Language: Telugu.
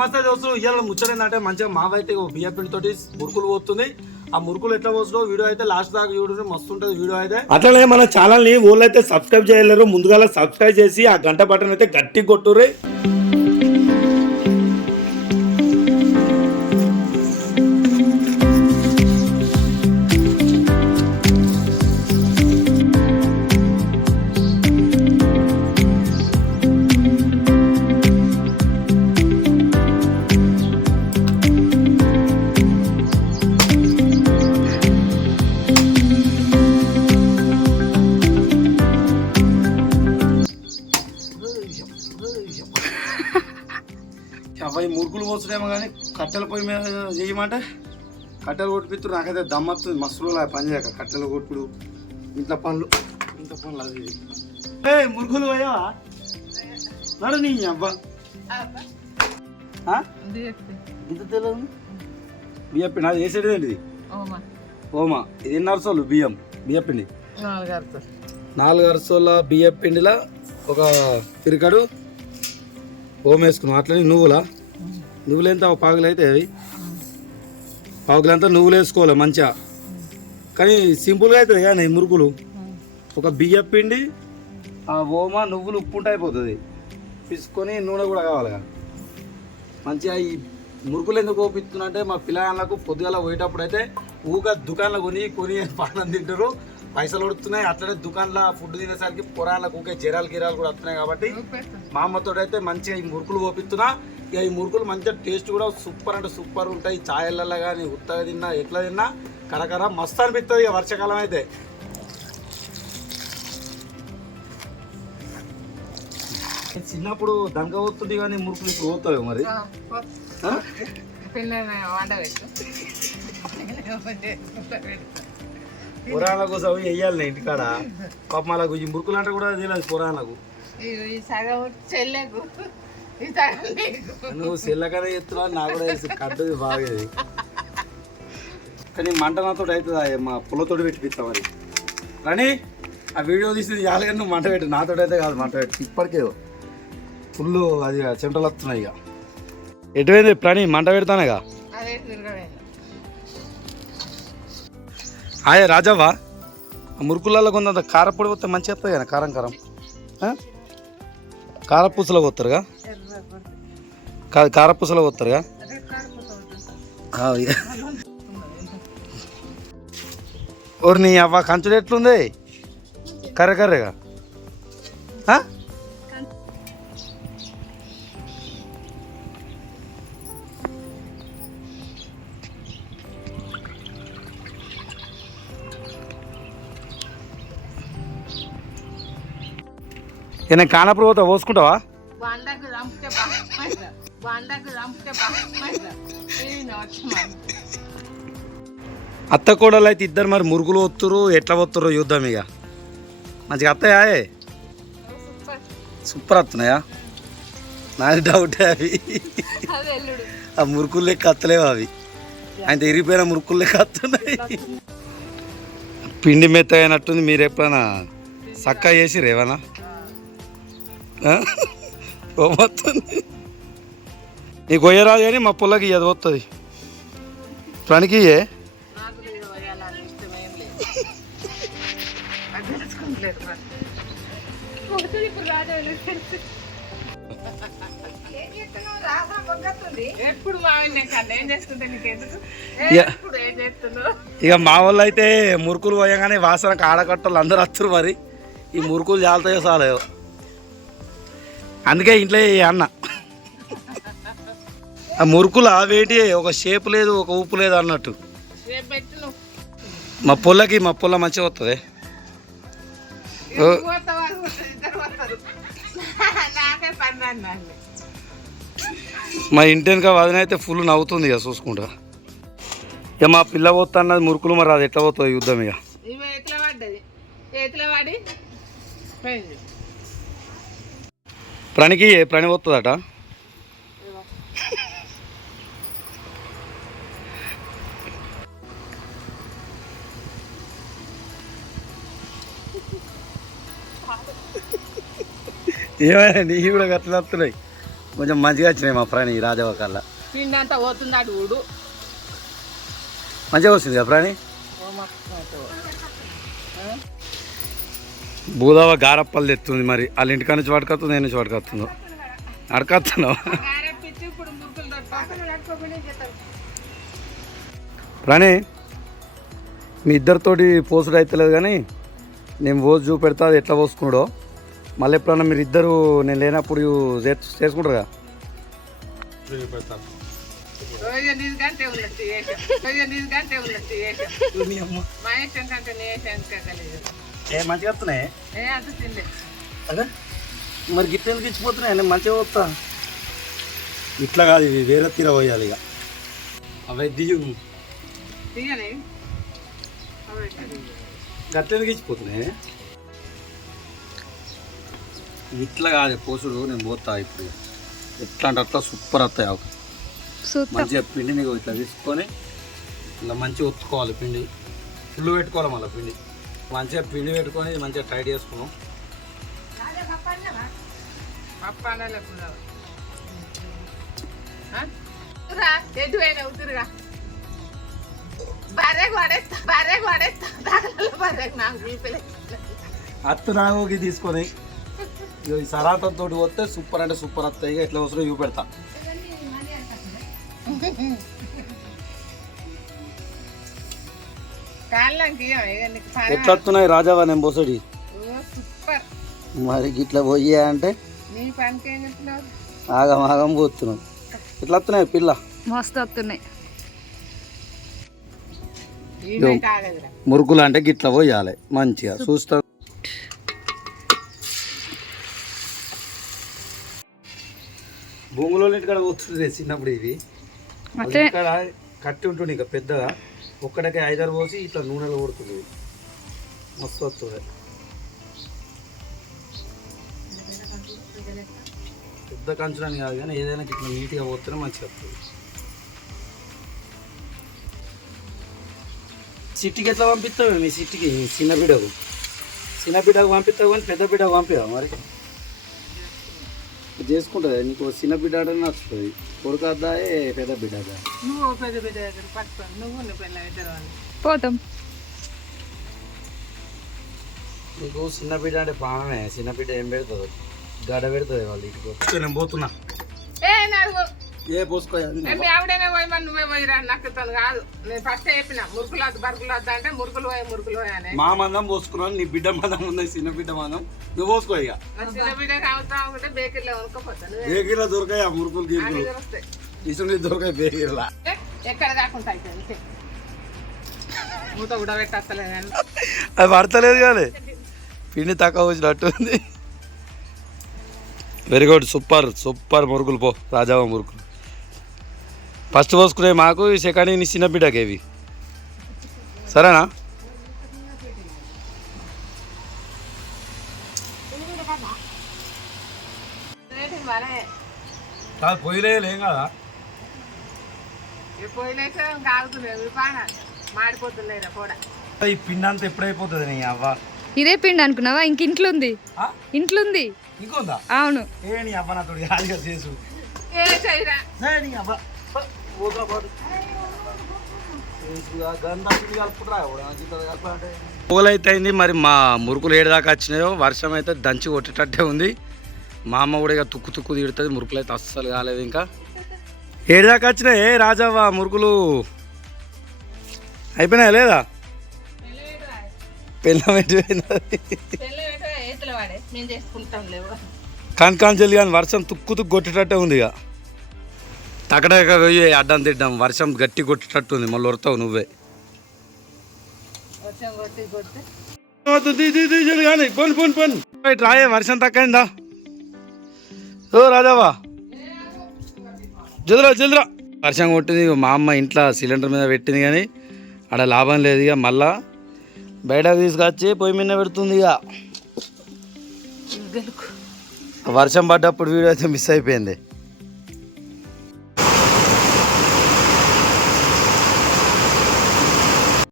నమస్తే దోస్తులు. ఇవాళ ముచ్చట ఏంటంటే మంచిగా మావైతే అయితే బియ్య పిండి తోటి మురుకులు పోతుంది. ఆ మురుకులు ఎట్లా పోస్తుందో వీడియో అయితే లాస్ట్ దాకా చూడండి మస్తు ఉంటుంది వీడియో అయితే. అట్లనే మన ఛానల్ని ఊళ్ళో అయితే సబ్స్క్రైబ్ చేయలేరు ముందుగా సబ్స్క్రైబ్ చేసి ఆ గంట బటన్ అయితే గట్టి కొట్టుర్రి. మురుకులు పోతుందేమో కానీ కట్టెల పొయ్యి మీద చేయమంటే కట్టెలు కొట్టిపిత్తు నాకైతే దమ్మత్తుంది మస్తు పని చేయక కట్టెలు కొట్టుడు. ఇంట్లో పనులు ఇంట్లో పనులు అది. ఏ మురుకులు పోయావా? నడు నీ అబ్బా? ఇంత తెలియదు బియ్యం పిండి అది వేసేది ఏంటిది? ఓమా. ఇది ఎన్ని అరసోలు బియ్యం. బియ్యం పిండి నాలుగు అరసోల బియ్యం పిండిలా ఒక పిరికడు ఓం వేసుకున్నాం అట్లనే నువ్వులా? నువ్వులేంత పాగులు అయితే అవి. పాగులంతా నువ్వులు వేసుకోవాలి మంచిగా. కానీ సింపుల్గా అవుతుంది కానీ మురుకులు. ఒక బియ్యం పిండి ఆ ఓమ నువ్వులు ఉప్పు ఉంటే అయిపోతుంది. పిసుకొని నూనె కూడా కావాలి మంచిగా ఈ మురుకులు ఎందుకు ఓపిస్తున్నంటే మా పిల్లగాళ్ళకు పొద్దుగాల పోయేటప్పుడు అయితే ఊగా దుకాణంలో కొని కొని పానం తింటారు పైసలు పడుతున్నాయి అట్లనే దుకాణంలో ఫుడ్ తినేసరికి పొరాళ్ళకు ఊకే జీరాలు గిరాలు కూడా వస్తున్నాయి కాబట్టి మా అమ్మతో అయితే మంచిగా ఈ మురుకులు ఓపిస్తున్నా. ఇక ఈ మురుకులు మంచిగా టేస్ట్ కూడా సూపర్ అంటే సూపర్ ఉంటాయి. ఛాయలలో కానీ ఉత్తగా తిన్నా ఎట్లా తిన్నా కరకర మస్తు అనిపిస్తుంది ఇక వర్షాకాలం అయితే. చిన్నప్పుడు దంగ పోతుంది కానీ మురుకులు ఇప్పుడు పోతాయి మరి? పురాణాల కోసం అవి వెయ్యాలి ఇంటికాడ. పాపం ఈ మురుకులు అంటే కూడా తెలియదు పురాణాలకు. నువ్వు సెల్లకనే చెప్తున్నావు నాకు కూడా తెలుసు. కడ్డది బాగేది కానీ మంట నాతో అవుతుంది మా పుల్లతోటి పెట్టి పిస్తా మరి. కానీ ఆ వీడియో తీసి చాలుగా నువ్వు మంట పెట్టు. నాతో అయితే కాదు మంట పెట్టు. ఇప్పటికే ఫుల్ అది చెమటలు వస్తున్నాయి ఇక. ఎటువైంది ప్రాణి? మంట పెడతానేగా అదే ఆయే రాజవ్వా ఆ మురుకులలో కొంత కారపొడి పోతే మంచిగా వస్తుంది కదా కారం కారం? కారపూసలో పోతారుగా కాదు కారపూసలో పోతారుగా ఆ, ఓరి నీ అవ్వ కంచుడు ఎట్లుంది? కర్రె కర్రెగా? నేను కానప్పుడు పోతా పోసుకుంటావా అత్త కోడలు అయితే ఇద్దరు మరి మురుగులు వస్తురు ఎట్లా వస్తురు చూద్దాం ఇక. మంచిగా అత్తయ్యాయే సూపర్. వస్తున్నాయా నాకు డౌటే అవి. ఆ మురుకులు లెక్క అత్తలేవు అవి. ఆయన ఇరిగిపోయిన మురుకులు లెక్క వస్తున్నాయి పిండి మెత్త అయినట్టుంది మీరు ఎప్పుడైనా చక్కగా చేసి రేవనా పోతుంది నీకు కొయ్యరాదు కానీ మా పుల్లకి ఇది వస్తుంది ప్రాణికి అది ఇక మా వాళ్ళు అయితే మురుకులు పోయగానే వాసనకు ఆడకట్టలు అందరూ వస్తారు మరి. ఈ మురుకులు చాలుతాయో చాలయో అందుకే ఇంట్లో ఈ అన్న. ఆ మురుకులు అవేటి ఒక షేప్ లేదు ఒక ఉప్పు లేదు అన్నట్టు. మా పుల్లకి మా పుల్ల మంచిగా వస్తుంది మా ఇంటి వెనుక వదిన అయితే ఫుల్ నవ్వుతుంది ఇక చూసుకుంటా. ఇక మా పిల్ల పోతా అన్నది మురుకులు మరి అది ఎట్లా పోతుంది యుద్ధం ఇక. ఎట్లా పడ్డది? ఎట్లా పడి? ప్రణికి ప్రణి పోతుందట? ఏమైనా నీ కూడా గట్ల వస్తున్నాయి. కొంచెం మంచిగా వచ్చినాయి మా ప్రాణి ఈ రాజవ కల్లా పిండి అంతా పోతుంది మంచిగా వస్తుంది కదా ప్రాణి? భూదావ గారప్పలు తెస్తుంది మరి. వాళ్ళ ఇంటికా నుంచి పట్టుకొస్తుంది నేను నుంచి పట్టుకొస్తుందో అడకస్తున్నావు ప్రాణి మీ ఇద్దరితోటి పోసుడు అవుతలేదు కానీ నేను పోసు చూపెడతా అది ఎట్లా పోసుకున్నాడో. మళ్ళీ ఎప్పుడన్నా మీరు ఇద్దరు నేను లేనప్పుడు చే- చేసుకుంటారు కంటే మా ఏ మంచిగా వస్తున్నాయి? ఏ అంత తిండే అదే? మరి గిట్ల ఎందుకు ఇచ్చిపోతున్నాయి? నేను మంచిగా వస్తా ఇట్లా కాదు ఇవి వేరే తీర పోయాలి ఇక. అవి దిగు తీయని గట్ల ఎందుకు ఇచ్చిపోతున్నాయి? ఇట్లా కాదు పోసుడు నేను పోతా ఇప్పుడు. ఎట్లా అంటే అట్లా సూపర్ వస్తాయి ఆకు. మంచిగా పిండిని ఇట్లా తీసుకొని ఇలా మంచిగా ఒత్తుకోవాలి పిండి. ఫుల్ పెట్టుకోవాలి మళ్ళీ పిండి. మంచిగా పిండి పెట్టుకొని మంచిగా టైట్ చేసుకున్నాం. ఎటు ఉతురుగా అత్తు నాగోకి తీసుకొని ఈ సరాటం తోటి వస్తే సూపర్ అంటే సూపర్ వస్తాయి ఎట్లా వస్తుందో చూపెడతా. ఎట్లా వస్తున్నాయి రాజావా నేను పోసడి మరి ఇట్లా పోయా అంటే? ఆగం ఆగం పోతున్నాం. ఎట్లా వస్తున్నాయి పిల్ల మస్తు వస్తున్నాయి మురుకులు అంటే గిట్లా పోయాలి మంచిగా చూస్తాం. భూమిలో ఇక్కడ పోతుంది చిన్నప్పుడు ఇవి. ఇక్కడ కట్టి ఉంటుంది ఇక పెద్దగా. ఒక్కడికి ఐదారు పోసి ఇట్లా నూనెలో కొడుతుంది. మస్తు వస్తుంది. పెద్ద కంచడానికి కాదు కానీ ఏదైనా ఇట్లా నీట్గా పోతేనే మంచిగా వస్తుంది. సిటీకి ఎట్లా పంపిస్తావు? మీ సిటీకి చిన్న బిడ్డకు. చిన్న బిడ్డకు పంపిస్తావు కానీ పెద్ద బిడ్డకు పంపివా మరి. చేసుకుంటుంది. నీకు చిన్న బిడ్డ అంటే నచ్చుతుంది. కొడుకు అద్దాయే పెద్ద బిడ్డ నువ్వు పెద్ద పెద్ద దగ్గర పట్టుకొని నువ్వు నువ్వు పిల్ల ఇద్దరు వాళ్ళు పోతాం. నీకు చిన్న బిడ్డ అంటే ప్రాణమే చిన్న బిడ్డ ఏం పెడుతుంది గడ పెడుతుంది వాళ్ళు ఇంటికి నేను పోతున్నా. ఏ ఏ పోసుకో మీ ఆవిడైనా పోయి మరి నువ్వే పోయిరా నాకు తను కాదు. నేను ఫస్ట్ చెప్పిన మురుకులు వద్దు బరుకులు వద్దు అంటే మురుకులు పోయి మురుకులు పోయి మా మందం పోసుకున్నాను నీ బిడ్డ మందం ఉంది చిన్న బిడ్డ మందం. నువ్వు పోసుకో ఇక. చిన్న బిడ్డ కావుతా ఉంటే బేకరీలో ఉనుకోపోతాను బేకరీలో దొరకాయి ఆ మురుకులు వస్తాయి. ఇసుండి దొరకాయి బేకరీలో? ఎక్కడ కాకుండా అయితే మూత కానీ అది పడతలేదు కానీ పిండి తక్కువ వచ్చినట్టు ఉంది. వెరీ గుడ్ సూపర్ సూపర్ మురుకులు పో రాజావా మురుకులు. ఫస్ట్ పోసుకునే మాకు ఈ సెకండ్ నీ చిన్న బిడ్డకి ఇవి సరేనా? కాదు పొయ్యిలే ఏం కదా? ఈ పిండి అంతా ఎప్పుడైపోతుంది నీ అవ్వ? ఇదే పిండి అనుకున్నావా? ఇంక ఇంట్లో ఉంది ఆ? ఇంట్లో ఉంది ఇంకొందా? అవును. ఏ నీ అవ్వ నాతో చేసు. ఏ చేయరా? ఏ నీ అవ్వ. పొగలైతే అయింది మరి మా మురుకులు ఏడు దాకా వచ్చినాయో? వర్షం అయితే దంచి కొట్టేటట్టే ఉంది. మా అమ్మ కూడా ఇక తుక్కు తుక్కు తీడుతుంది మురుకులు అయితే అస్సలు కాలేదు ఇంకా. ఏడు దాకా వచ్చినాయి? ఏ రాజవ్వ మురుకులు అయిపోయినాయా లేదా? పెళ్ళం లేవు కనకాంజలి కానీ వర్షం తుక్కు తుక్కు కొట్టేటట్టే ఉంది ఇక. తకడక పోయి అడ్డం తిడ్డాం వర్షం గట్టి కొట్టేటట్టు ఉంది మళ్ళీ వరుతావు నువ్వే. రాయే వర్షం తక్కువైందా? ఓ రాజావా జల్దిరా జల్దిరా. వర్షం కొట్టింది మా అమ్మ ఇంట్లో సిలిండర్ మీద పెట్టింది కానీ ఆడ లాభం లేదు ఇక మళ్ళా. బయటకు తీసుకొచ్చి పొయ్యి మీద పెడుతుంది ఇక. వర్షం పడ్డప్పుడు వీడియో అయితే మిస్ అయిపోయింది.